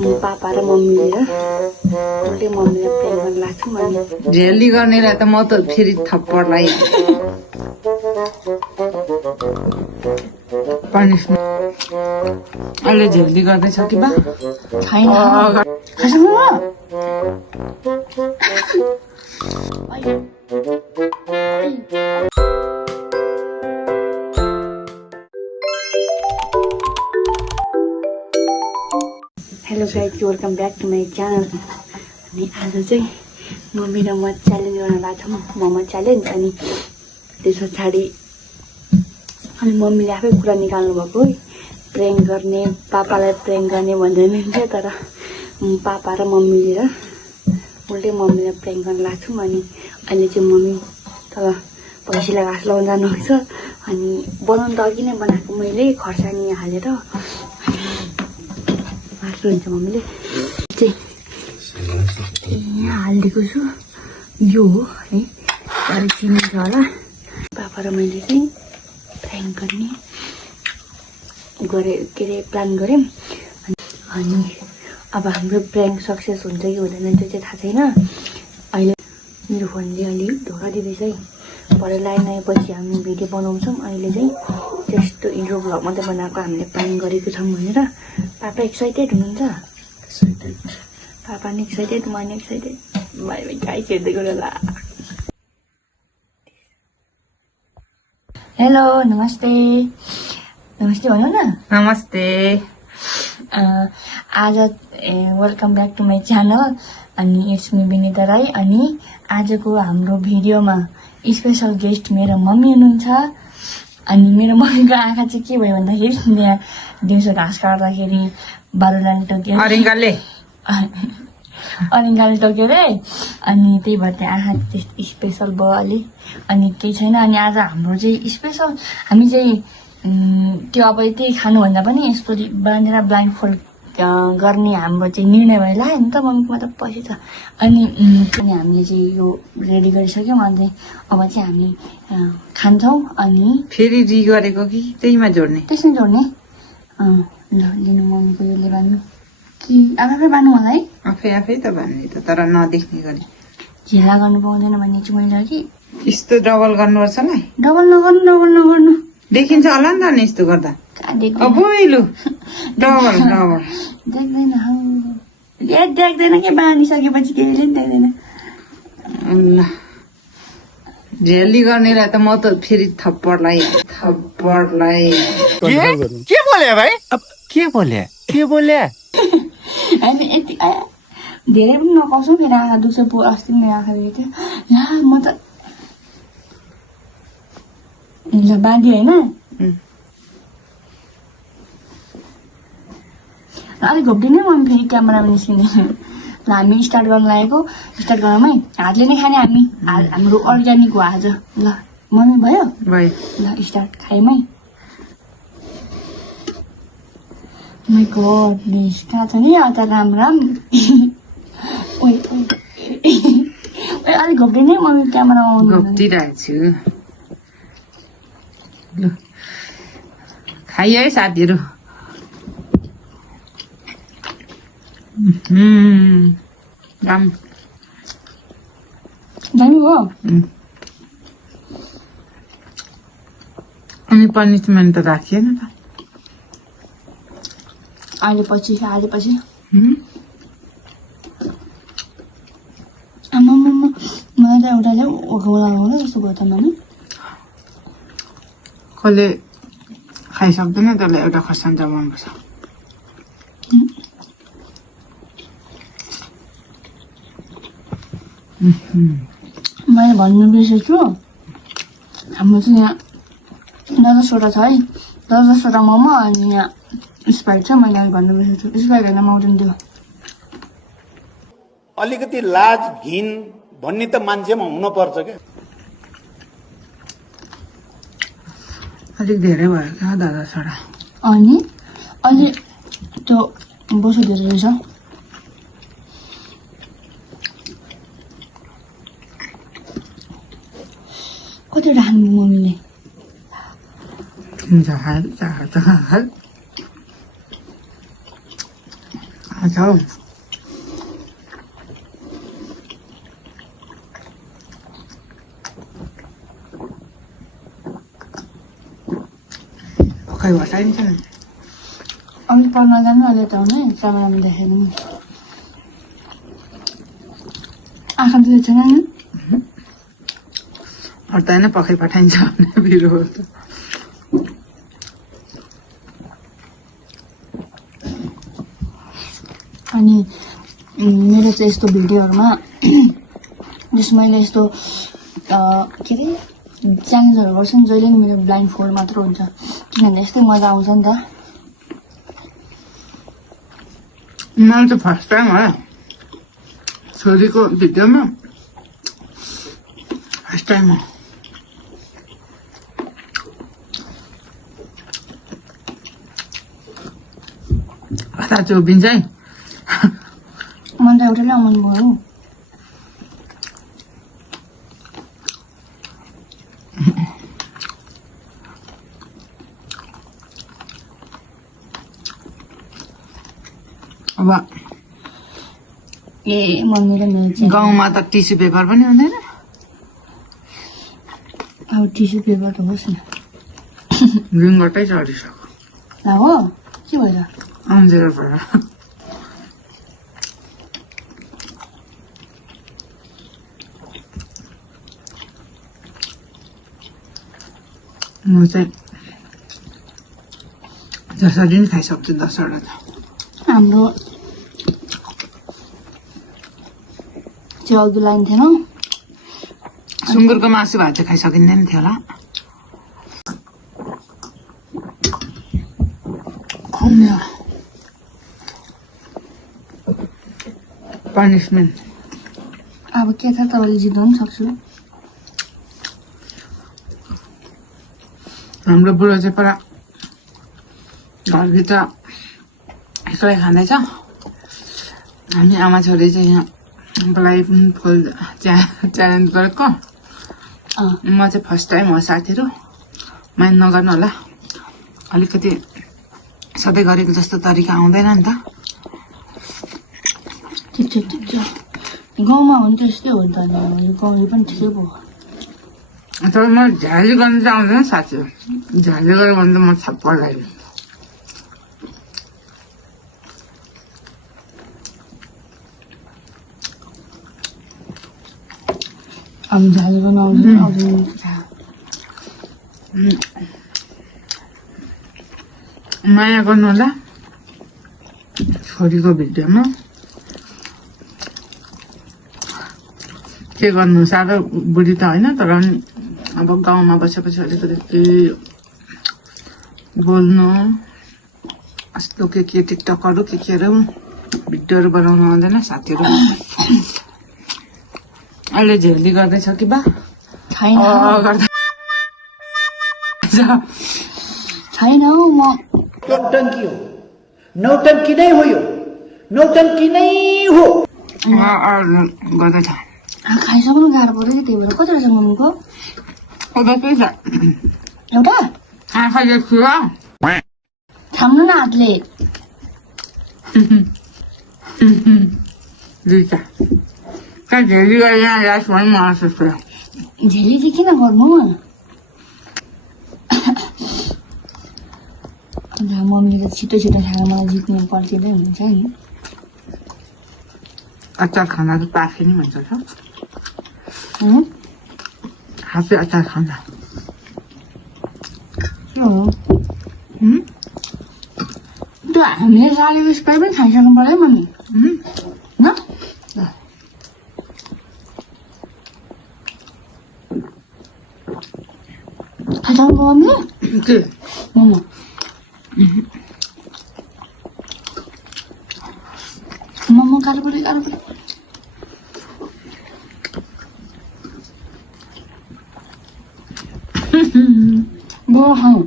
पापा र मम्मीले उल्टै मम्मीलाई प्रेम गर्न लाग्छु अनि झेली गर्नेलाई त म त फेरि थप्पड लगाइ पनिसमेन्ट अहिले झेली गर्दैछ कि बा छैन hello guys welcome back to my channel अनि आज चाहिँ मम्मी र म च्यालेन्ज गर्न लाग्छौँ मोमो च्यालेन्ज अनि त्यस पछाडि अनि मम्मीले आफै कुरा निकाल्नु भएको प्रेङ गर्ने पापालाई प्रेङ गर्ने भन्दैन थियो तर पापा र मम्मीले उल्टै मम्मीलाई प्रेङ गर्न लाग्छौँ अनि अहिले चाहिँ मम्मी तल भैँसीलाई घाँस लगाउन जानुहुन्छ अनि बनाउनु त अघि नै बनाएको मैले खर्सानी हालेर हुन्छ मम्मीले चाहिँ यहाँ हालिदिएको छु यो हो है तर चिनिन्छ होला पापा र मैले चाहिँ प्लान गर्ने के अरे प्लान गऱ्यौँ अनि अब हाम्रो प्र्याङ्क सक्सेस हुन्छ कि हुँदैन त्यो चाहिँ थाहा छैन अहिले मेरो फोनले अलिक धोका दिँदैछ है भरे लाइन आएपछि हामी भिडियो बनाउँछौँ अहिले चाहिँ त्यस्तो इन्ट्रो भ्लग मात्रै बनाएको हामीले प्लान गरेको छौँ भनेर पापा एक्साइटेड हुनुहुन्छ पापा नि एक्साइटेड म नि एक्साइटेड भाइ भाइ गाइस हेर्दै गएर होला हेलो नमस्ते नमस्ते भन्नु न नमस्ते आज welcome back to my channel अनि इट्स मी विनिता राई अनि आजको हाम्रो भिडियोमा स्पेसल गेस्ट मेरो मम्मी हुनुहुन्छ अनि मेरो मम्मीको आँखा चाहिँ के भयो भन्दाखेरि यहाँ दिउँसो घाँस काट्दाखेरि बारुलाले टोक्यो अरिङ्गाले टोक्यो रे अनि त्यही भएर त्यो आँखा त्यस्तो स्पेसल भयो अलिक अनि केही छैन अनि आज हाम्रो चाहिँ स्पेसल हामी चाहिँ त्यो अब त्यही खानुभन्दा पनि यस्तो बाँधेर ब्लाइन्ड फोल्ड गर्ने हाम्रो चाहिँ निर्णय भयो लाग्यो नि त मम्मीकोमा त पैसा छ अनि हामीले चाहिँ यो रेडी गरिसक्यौँ अनि अब चाहिँ हामी खान्छौँ अनि फेरि रि गरेको कि त्यहीमा जोड्ने त्यसमै जोड्ने ल लिनु मम्मीको यसले बान्नु कि आफै बान्नु होला है आफै त भन्ने त तर नदेख्ने गरी झिला गर्नु पाउँदैन भन्ने चाहिँ मैले अघि यस्तो डबल गर्नुपर्छ नि डबल नगर्नु देखिन्छ होला नि त नि यस्तो गर्दा अबोइलो डबल देख्दैन देख्दैन के बानिसकेपछि केहीले नि देख्दैन ल झेली गर्नेलाई त म त फेरि थप्पड लगाइ के बोले भाइ के बोले हामी यति धेरै पनि नकाउँछौँ फेरि आँखा दुख्छ अस्ति मेरो आँखा दुखेको थियो ला म त ल बाँधियो होइन अलिक घोप्टिने मम्मी फेरि क्यामेरामा निस्किँदैन ल हामी स्टार्ट गर्न लागेको स्टार्ट गरौँ है हातले नै खाने हामी हाम्रो अर्ग्यानिक हो आज ल मम्मी भयो ल स्टार्ट खायौँ है माई गॉड प्लिज कहाँ छ नि अचार राम ओइ अलिक घोप्टिने मम्मी क्यामेरामा घोप्टिरहेको छु ल खाइ है साथीहरू दामी हो अनि पनिसमेन्ट त राखिएन त अहिले पछि आमा मलाई त एउटा चाहिँ ओखौला जस्तो भयो त माने कसले खाइसक्दैन त्यसलाई एउटा खर्सानी जमाउनुपर्छ मैले भन्नु बिर्सेछु हाम्रो चाहिँ यहाँ 10-वटा छ है 10-वटा मोमो अनि यहाँ स्प्राइट छ मैले भन्नु बिर्सेछु स्प्राइट होइन माउन्टेन ड्यु अलिकति लाज घिन भन्ने त मान्छेमा हुन पर्छ क्या अलिक धेरै भयो क्या दादा छोरा अनि अलि त्यो बोसो धेरै रहेछ कतिवटा खानु मम्मीले जाहाल अच्छा हो खै बसाइन्छ नि अनि पढ्न जानु अहिले त हुने क्यामेरामा देखेन नि आँखा दुखेको छैन नि हट्दैन पखाइ पठाइन्छ भने बिरो हो त अनि मेरो चाहिँ यस्तो भिडियोहरूमा जस मैले यस्तो के अरे च्यालेन्जहरू गर्छु नि जहिले पनि मेरो ब्लाइन्ड फोल्ड मात्र हुन्छ किनभने यस्तै मजा आउँछ नि त मलाई त फर्स्ट टाइम हो छोरीको भिडियोमा फर्स्ट टाइम हो कता चोबिन्छ है मन त एउटै मन भयो अब ए मम्मी र मेरो चाहिँ गाउँमा त टिस्यु पेपर पनि हुँदैन अब टिस्यु पेपर त होस् न रिङ्गटै चढिसक्यो हो के भएर अन्जेर परेर म चाहिँ जसरी नि खाइसक्छु 10 वटा त हाम्रो त्यो अघि लाइन थिएन सुँगुरको मासु भए चाहिँ खाइसकिँदैन थियो होला पनिसमेन्ट अब के छ तपाईँले जित्नु पनि सक्छु हाम्रो बुढो चाहिँ पुरा घरभित्र एक्लै खाँदैछ हामी आमा छोरी चाहिँ यहाँ ब्लाइन्ड फोल्ड च्यालेन्ज गरेको म चाहिँ फर्स्ट टाइम हो साथीहरू माइन्ड नगर्नु होला अलिकति सधैँ गरेको जस्तो तरिका आउँदैन नि त ठिक छ गाउँमा हो भने त यस्तै हो नि त अनि गाउँले पनि ठिकै भयो तर म झ्याली गर्नु चाहिँ आउँदैन साथीहरू झ्याली गरेर भने त म थप्पड लाग्यो अब झाल गर्न आउँदैन माया गर्नु होला छोरीको भिडियोमा के गर्नु साह्रो बुढी त होइन तर पनि अब गाउँमा बसेपछि अलिकति के बोल्नु यस्तो के टिकटकहरू केहरू भिडियोहरू बनाउनु आउँदैन साथीहरू अहिले झेली गर्दैछ कि बा छैन गर्दा छैन हौ म नौटंकी हो नौटंकी नहीं हो यो नौटंकी नहीं हो गर्दैछ खाइसक्नु गाह्रो पऱ्यो कि त्यही भएर कति रहेछ मम्मीको के छ एउटा आँखाले खुवा थाम्नु न हातले दुईटा कहाँ झेली गरेर यहाँ लास्ट पनि मलाई सोच्छ झेली चाहिँ किन गर्नु अन्त मम्मीले त छिटो छिटो खाएर मलाई जित्ने पर्खिँदै हुन्छ नि अचार खाना त पाखे नि भन्छ छ हातै अचार खाँदा त्यो हामीले सालेको स्प्राई पनि खाइसक्नु पर्यो मम्मी न खाइसक्नु पर्यो मम्मी के मोमो मोमो गाह्रो पऱ्यो बो खाऊ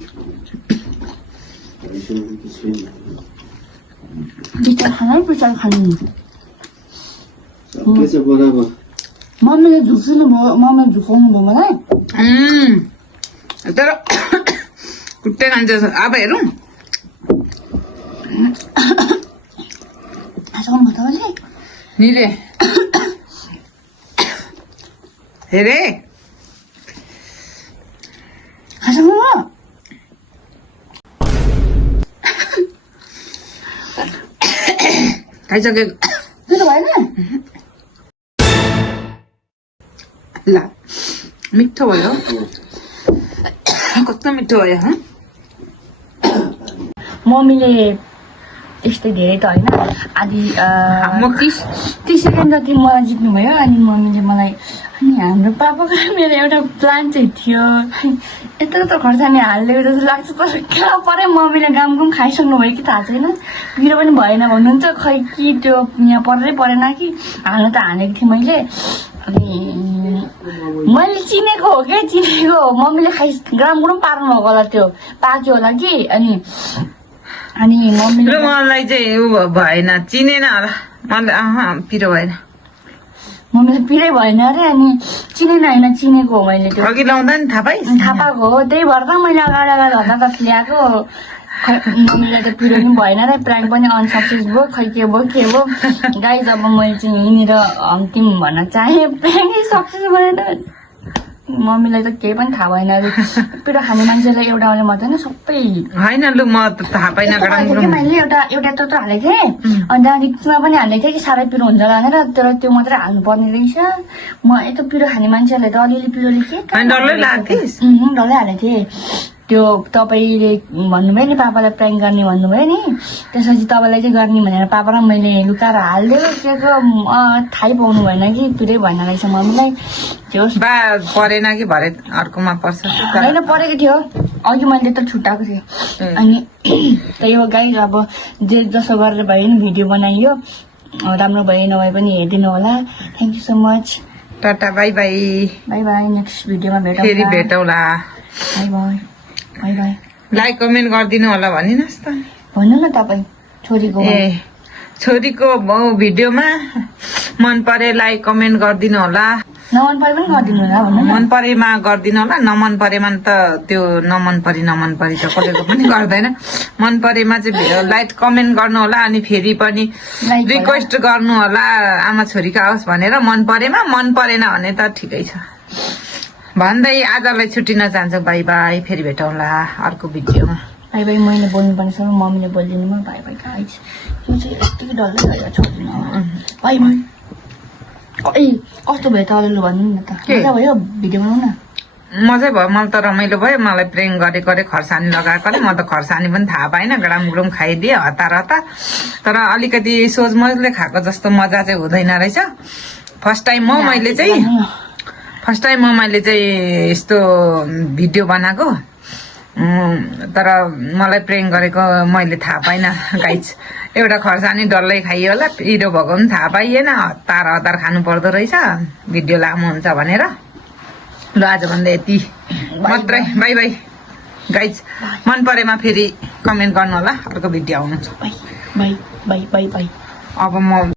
बिचार खाना बिचार खानु मम्मीले झुक्सिनु भयो मम्मीले झुकाउनु भयो मलाई तर कुट्टै खान्छ अब हेरौँ खासाउनु भयो तपाईँले निले हेरे खासाउनु भयो खाइसकेको दुधो भएन ल मिठो भयो कस्तो मिठो भयो हँ मम्मीले यस्तै धेरै त होइन आधी 30 सेकेन्ड जति मलाई जित्नुभयो अनि मम्मीले मलाई अनि हाम्रो पापाको र मेरो एउटा प्लान चाहिँ थियो यत्रो खर्सानी हालिदिएको जस्तो लाग्छ तर कहाँ पऱ्यो मम्मीले गामगुम खाइसक्नु भयो कि थाहा छैन पिरो पनि भएन भन्नुहुन्छ खै कि त्यो यहाँ परेरै परेन कि हाल्नु त हालेको थिएँ मैले अनि मैले चिनेको हो क्या चिनेको मम्मीले ग्रामगुम पार्नु भएको होला त्यो पाक्यो होला कि अनि मम्मीले मलाई चाहिँ उ भएन चिनेन होला मलाई पिरो भएन मम्मीले पिरै भएन अरे अनि चिनेन होइन चिनेको हो मैले त्यो अघि लाउँदा नि थाहा थाहा पाएको हो त्यही भएर त मैले अगाडि हतार ल्याएको खै मम्मीलाई त पिरो पनि भएन र प्र्याङ्क पनि अनसक्सेस भयो खै के भयो गाइज अब मैले चाहिँ यहीँनिर अन्तिम भन्न चाहेँ प्र्याङ्कै सक्सेस भएन मम्मीलाई त केही पनि थाहा भएन अरे पिरो खाने मान्छेलाई एउटाले मात्रै होइन सबै होइन लु म त थाहा पाइन मैले एउटा त्यत्रो हालेको थिएँ अन्त रिक्समा पनि हालेको थिएँ कि साह्रै पिरो हुन्छ होला भनेर तर त्यो मात्रै हाल्नुपर्ने रहेछ म यस्तो पिरो खाने मान्छेहरूलाई त अलिअलि पिरोले के डल्लै लाग्थेस् डल्लै हालेको थिएँ त्यो तपाईँले भन्नुभयो नि पापालाई प्र्याङ्क गर्ने भन्नुभयो नि त्यसपछि तपाईँलाई चाहिँ गर्ने भनेर पापा र मैले लुकाएर हालिदिएको के थाहै पाउनु भएन कि पिरै भएन रहेछ मम्मीलाई त्यो बा परेन कि भरे अर्कोमा पर्छ होइन परेको थियो अघि मैले त छुट्याएको थिएँ अनि त्यही हो गाइज अब जे जसो गरेर भयो नि भिडियो बनाइयो राम्रो भयो नभए पनि हेरिदिनु होला thank you so much tata bye bye bye bye next भिडियोमा फेरि भेटौँला bye bye bye bye like comment गरिदिनु होला भनिनुहोस् त भन्नु न तपाईँ छोरीको ए छोरीको भिडियोमा मन परे लाइक कमेन्ट गरिदिनु होला नमन परे पनि गरिदिनु होला भन्नु न मन परेमा गरिदिनु होला नमन परेमा त त्यो नमन परी त कसैको पनि गर्दैन मन परेमा चाहिँ लाइक कमेन्ट गर्नु होला अनि फेरि पनि रिक्वेस्ट गर्नु होला आमा छोरीको आओस् भनेर मन परेमा मन परेन भने त ठिकै छ भन्दै आजलाई छुट्टिन चाहन्छु बाई बाई फेरि भेटौँला अर्को भिडियोमा बाई बाई मैले बोल्नुपर्ने सब मम्मीले बोलिदिनुमा बाई बाई गाइज यो चाहिँ यत्तिकै डल्लै गएर छोड्दिनु बाई बाई कस्तो भयो त अलिअलि भन्नु न त मजा भयो भिडियो बनाउनु न मजै भयो मलाई त रमाइलो भयो मलाई प्रेङ गरेको अरे खर्सानी लगाएको अरे म त खर्सानी पनि थाहा पाइनँ गडामगुडुम खाइदिएँ हतार तर अलिकति सोचमोजले खाएको जस्तो मजा चाहिँ हुँदैन रहेछ फर्स्ट टाइम मैले चाहिँ यस्तो भिडियो बनाएको तर मलाई प्रेङ गरेको मैले थाहा पाइनँ गाइज एउटा खर्सानी डल्लै खाइयो होला पिरो भएको पनि थाहा पाइएन हतार खानु पर्दो रहेछ भिडियो लामो हुन्छ भनेर ल आजभन्दा यति मात्रै बाई बाई गाइज मन परेमा फेरि कमेन्ट गर्नु होला अर्को भिडियो आउनु by bye bye bye by अब म